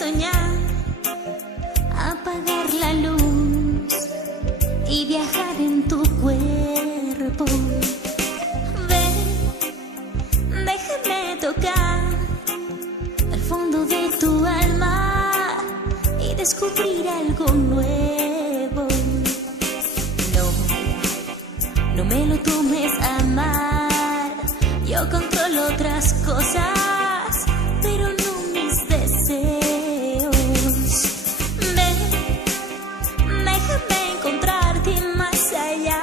soñar, apagar la luz y viajar en tu cuerpo. Ven, déjame tocar al fondo de tu alma y descubrir algo nuevo. No me lo tomes a mal, yo controlo otras cosas, pero no mis deseos. Ven, déjame encontrarte más allá,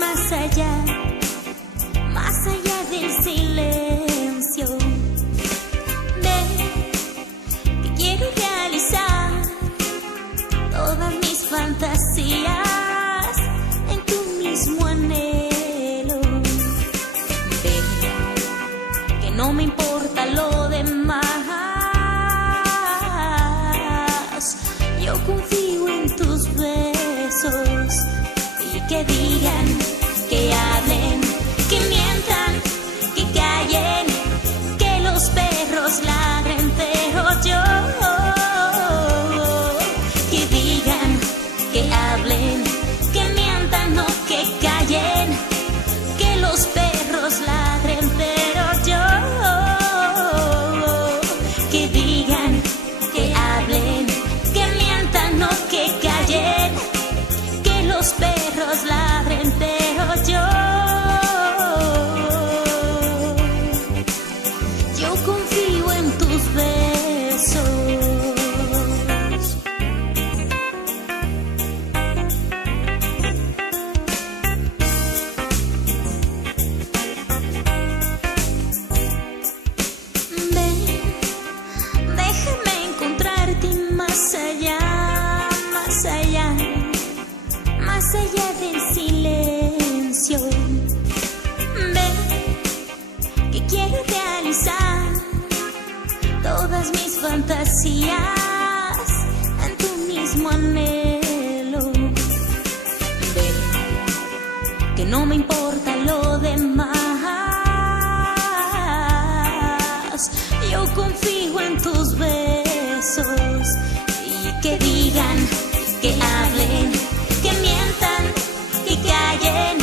más allá, más allá del silencio. Ven, que quiero realizar todas mis fantasías en tu mismo anhelo. Ven, que no me importa lo demás. Yo confío en tus besos y que digan, que hablen, que mientan, que callen, que los perros ladren, pero yo que digan, que hablen, que mientan, no que callen, que los perros ladren, pero yo que digan, que hablen, que mientan, no que callen, que los perros ladren, pero yo confío en tus besos. Déjame encontrarte más allá, más allá, más allá del silencio. Ven, que quiero realizar todas mis fantasías en tu mismo anhelo. Ven, que no me importa lo demás. Yo confío en tus besos y que digan, que hablen, que mientan, que callen,